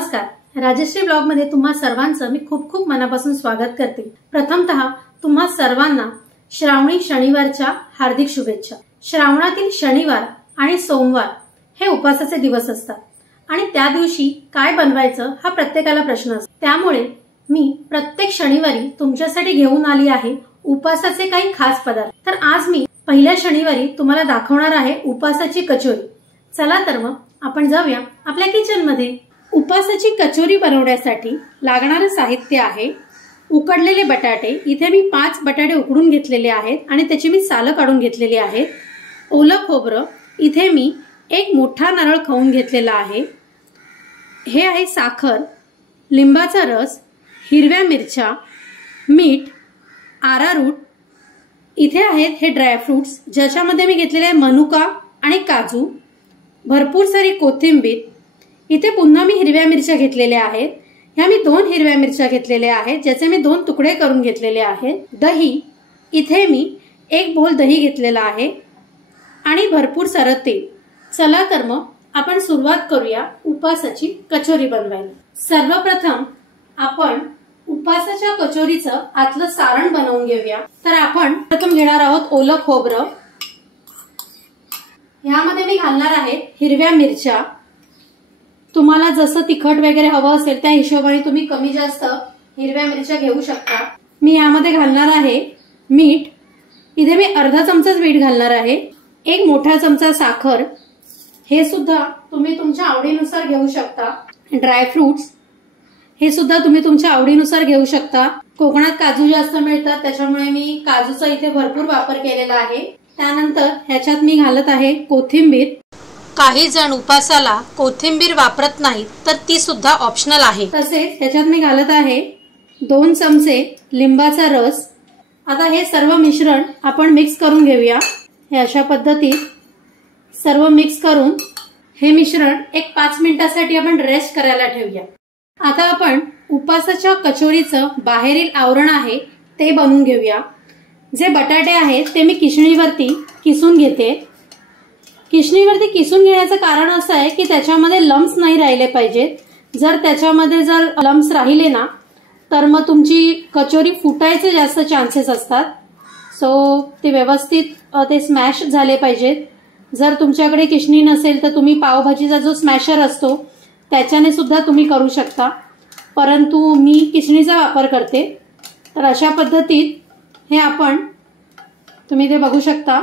नमस्कार, राजश्री ब्लॉग मध्ये तुम्हा सर्वांचं मी खूप खूप मनापासून स्वागत करते। प्रथमतः तुम्हा सर्वांना श्रावणी शनिवारच्या हार्दिक शुभेच्छा। श्रावणातील शनिवार आणि सोमवार हे उपवासाचे दिवस असतात आणि त्या दिवशी काय बनवायचं हा प्रत्येकाला प्रश्न असतो। त्यामुळे मी प्रत्येक शनिवारी तुमच्यासाठी घेऊन आली आहे उपवासाचे काही खास पदार्थ। तर आज मी पहिल्या शनिवारी तुम्हाला दाखवणार आहे उपवासाची कचोरी। चला तर मग आपण जाऊया आपल्या किचन मध्ये। उपवासाची कचोरी बनवण्यासाठी लागणारे साहित्य आहे उकडलेले बटाटे। इथे मी 5 बटाटे उकडून घेतलेले आहेत आणि त्याची मी सालं काढून घेतलेली आहेत। ओलं खोबरं, इथे मी एक मोठा नारळ खवून घेतलेला आहे। हे आहे साखर, लिंबाचा रस, हिरव्या मिरच्या, मीठ, आरारूट। इथे आहेत हे ड्रायफ्रुट्स ज्याच्यामध्ये मी घेतलेले आहे मनुका आणि काजू, भरपूर सारी कोथिंबीर। इथे पुन्हा मी हिरव्या मिरच्या घेतलेल्या आहेत। ह्या मी 2 हिरव्या मिरच्या घेतलेल्या आहेत ज्याचे मी 2 तुकडे करून घेतलेले आहेत। दही, इथे मी 1 बोल दही घेतलेला आहे आणि भरपूर सारं तेल। चला तर मग आपण सुरुवात करूया उपवासाची कचोरी बनवायला। सर्वप्रथम आपण उपवासाच्या कचोरीचं आतलं सारण बनवून घेऊया। तर आपण प्रथम घेणार आहोत ओलं खोबरं। ह्यामध्ये मी घालणार आहे हिरव्या मिरच्या। तुम्हाला जसं तिखट वगैरे हवं असेल त्या हिशोबाने तुम्ही कमी जास्त हिरव्या मिरच्या घेऊ शकता। मी यामध्ये घालणार आहे मीठ। इथे मी अर्धा चमचाच मीठ घालणार आहे। 1 मोठा चमचा साखर, हे सुद्धा तुम्ही तुमच्या आवडीनुसार घेऊ शकता। ड्रायफ्रुट्स, हे सुद्धा तुम्ही तुमच्या आवडीनुसार घेऊ शकता। कोकणात काजू जास्त मिळतात त्याच्यामुळे मी काजूचा इथे भरपूर वापर केलेला आहे। त्यानंतर ह्याच्यात मी घालत आहे कोथिंबीर। काही जण उपासाला कोथिंबीर वापरत नाहीत तर ती सुद्धा ऑप्शनल आहे। तसेच ह्याच्यात मी घालत आहे 2 चमचे लिंबाचा रस। आता हे सर्व मिश्रण आपण मिक्स करून घेऊया। हे अशा पद्धतीत सर्व मिक्स करून हे मिश्रण एक 5 मिनिटांसाठी आपण रेस्ट करायला ठेवूया। आता आपण उपवासाच्या कचोरीचं बाहेरील आवरण आहे ते बनवून घेऊया। जे बटाटे आहेत ते मी किसणीवरती किसून घेते। किसणीवरती किसून घेण्याचं कारण असं आहे की त्याच्यामध्ये लम्स नाही राहिले पाहिजेत। जर त्याच्यामध्ये लम्स राहिले ना तर मग तुमची कचोरी फुटायचे जास्त चान्सेस असतात। सो ते व्यवस्थित ते स्मॅश झाले पाहिजेत। जर तुमच्याकडे किसणी नसेल तर तुम्ही पावभाजीचा जो स्मॅशर असतो त्याच्याने सुद्धा तुम्ही करू शकता, परंतु मी किसणीचा वापर करते। तर अशा पद्धतीत हे आपण तुम्ही ते बघू शकता।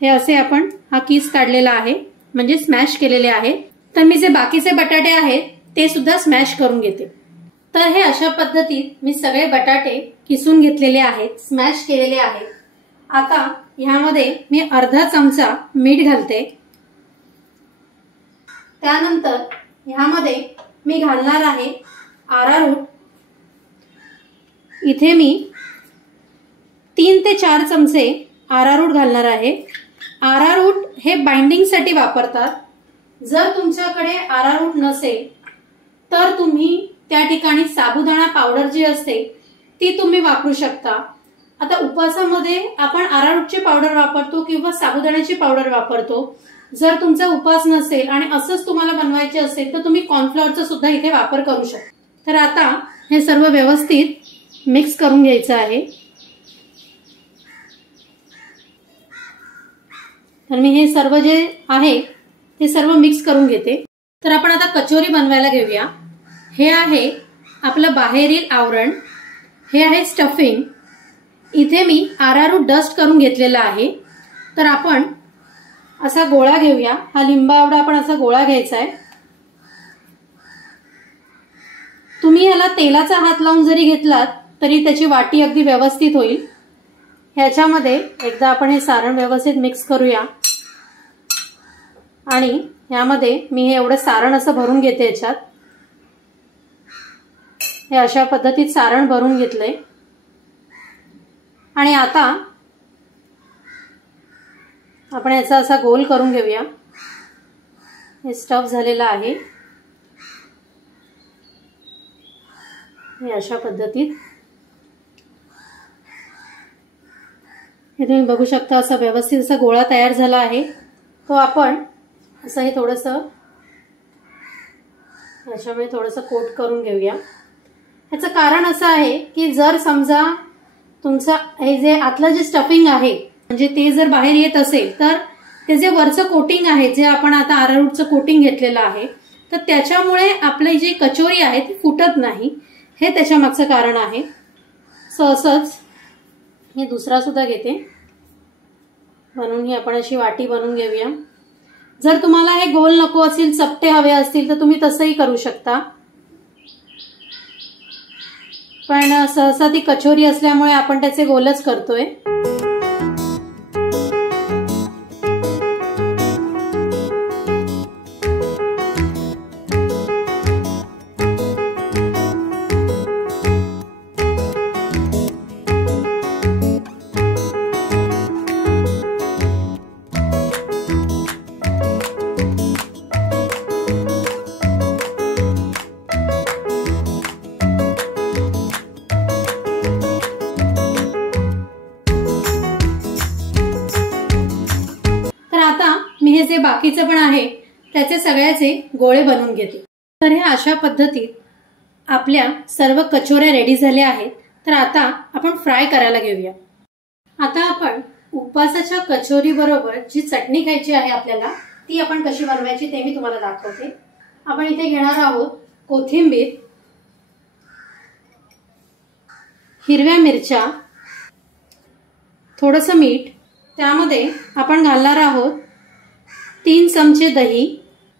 हे असे आपण हा किस काढलेला आहे म्हणजे स्मॅश केलेले आहे। तर मी जे बाकीचे बटाटे आहेत ते सुद्धा स्मॅश करून घेते। तर हे अशा पद्धतीत मी सगळे बटाटे किसून घेतलेले आहेत, स्मॅश केलेले आहेत। आता ह्यामध्ये मी अर्धा चमचा मीठ घालते। त्यानंतर ह्यामध्ये मी घालणार आहे आरारूट। इथे मी 3 ते 4 चमचे आरारूट घालणार आहे। आरारूट हे बाइंडिंग साठी वापरतात। जर तुमच्याकडे आरारूट नसेल तर तुम्ही त्या ठिकाणी साबुदाणा पावडर जी असते ती तुम्ही वापरू शकता। आता उपवासामध्ये आपण आरारूटची पावडर वापरतो किंवा साबुदाण्याची पावडर वापरतो। जर तुमचा उपवास नसेल आणि असंच तुम्हाला बनवायचे असेल तर तुम्ही कॉर्नफ्लॉवरचा सुद्धा इथे वापर करू शकता। तर आता हे सर्व व्यवस्थित मिक्स करून घ्यायचं आहे। तर मी हे सर्व जे आहे ते सर्व मिक्स करून घेते। तर आपण आता कचोरी बनवायला घेऊया। हे आहे आपलं बाहेरील आवरण, हे आहे स्टफिंग। इथे मी आरारूट डस्ट करून घेतलेला आहे। तर आपण असा गोळा घेऊया। हा लिंबा एवढा आपण असा गोळा घ्यायचा आहे। तुम्ही याला तेलाचा हात लावून जरी घेतलात तरी त्याची वाटी अगदी व्यवस्थित होईल। ह्याच्यामध्ये एकदा आपण हे सारण व्यवस्थित मिक्स करूया आणि ह्यामध्ये मी हे एवढं सारण असं भरून घेते। याच्यात हे अशा पद्धतीत सारण भरून घेतलंय आणि आता आपण याचा असा गोल करून घेऊया। हे स्टफ झालेलं आहे। हे अशा पद्धतीत हे तुम्ही बघू शकता। असा व्यवस्थित असा गोळा तयार झाला आहे। तो आपण असं हे थोडंसं याच्यामुळे थोडंसं कोट करून घेऊया. याचं कारण असं आहे की जर समजा तुमचं हे जे आतलं जे स्टफिंग आहे म्हणजे ते जर बाहेर येत असेल तर ते जे वरचं कोटिंग आहे जे आपण आता अरारूटचं कोटिंग घेतलेलं आहे तर त्याच्यामुळे आपली जी कचोरी आहे ती फुटत नाही. हे त्याच्या मागचं कारण आहे. असंच मी दुसरा सुद्धा घेते. बनवून ही आपण अशी वाटी बनवून घेऊया. जर तुम्हाला हे गोल नको असेल चपटे हवे असतील तर तुम्ही तसंही करू शकता. पण सहसा ती कचोरी असल्यामुळे आपण त्याचे गोलच करतोय. हे जे बाकीचं पण आहे त्याचे सगळ्याचे गोळे बनवून घेते. तर हे अशा पद्धतीत आपल्या सर्व कचोऱ्या रेडी झाल्या आहेत. तर आता आपण फ्राय करायला घेऊया. आता आपण उपवासाच्या कचोरी बरोबर जी चटणी खायची आहे आपल्याला ती आपण कशी बनवायची ते मी तुम्हाला दाखवते. आपण इथे घेणार आहोत कोथिंबीर, हिरव्या मिरच्या, थोडंसं मीठ, त्यामध्ये आपण घालणार आहोत 3 चमचे दही.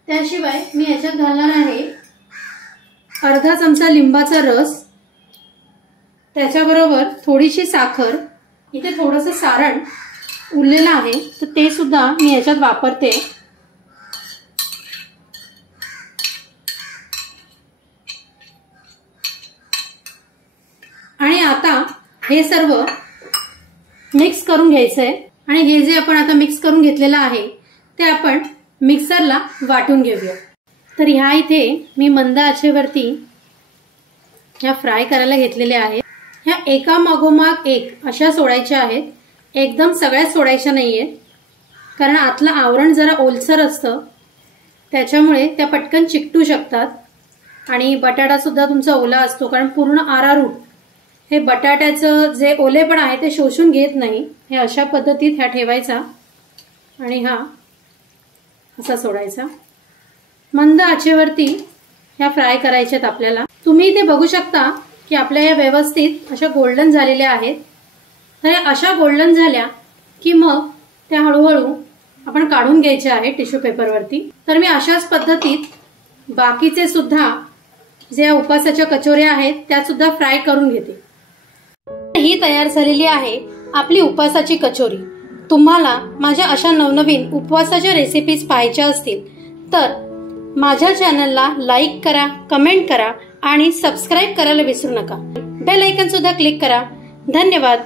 त्याशिवाय मी याच्यात घालणार आहे अर्धा चमचा लिंबाचा रस, त्याच्याबरोबर थोडीशी साखर. इथे थोडंसं सारण उरलेलं आहे तर ते सुद्धा मी याच्यात वापरते. आणि आता हे सर्व मिक्स करून घ्यायचंय. आणि हे जे आपण आता मिक्स करून घेतलेलं आहे ते आपण मिक्सरला वाटून घेऊया. तर ह्या इथे मी मंद आचेवरती ह्या फ्राय करायला घेतलेल्या आहेत. ह्या एका मागोमाग एक अशा सोडायच्या आहेत. एकदम सगळ्या सोडायच्या नाहीयेत कारण आतलं आवरण जरा ओलसर असतं त्याच्यामुळे त्या पटकन चिकटू शकतात. आणि बटाटा सुद्धा तुमचा ओला असतो कारण पूर्ण अरारूट हे बटाट्याचं जे ओलेपण आहे ते शोषून घेत नाही. हे अशा पद्धतीत ह्या ठेवायचा आणि हा असा सोडायचा. मंद आचेवरती ह्या फ्राय करायच्यात आपल्याला. तुम्ही इथे बघू शकता की आपल्या या व्यवस्थित अशा गोल्डन झालेल्या आहेत. तर अशा गोल्डन झाल्या की मग त्या हळूहळू आपण काढून घ्यायच्या आहेत टिश्यू पेपरवरती. तर मी अशाच पद्धतीत बाकीचे सुद्धा जे उपवासाच्या कचोऱ्या आहेत त्या सुद्धा फ्राय करून घेते. ही तयार झालेली आहे आपली उपवासाची कचोरी. तुम्हाला माझ्या अशा नवनवीन उपवासाच्या रेसिपीज पाहायच्या असतील तर माझ्या चॅनलला लाईक करा, कमेंट करा आणि सबस्क्राईब करायला विसरू नका. बेल आयकॉन सुद्धा क्लिक करा. धन्यवाद.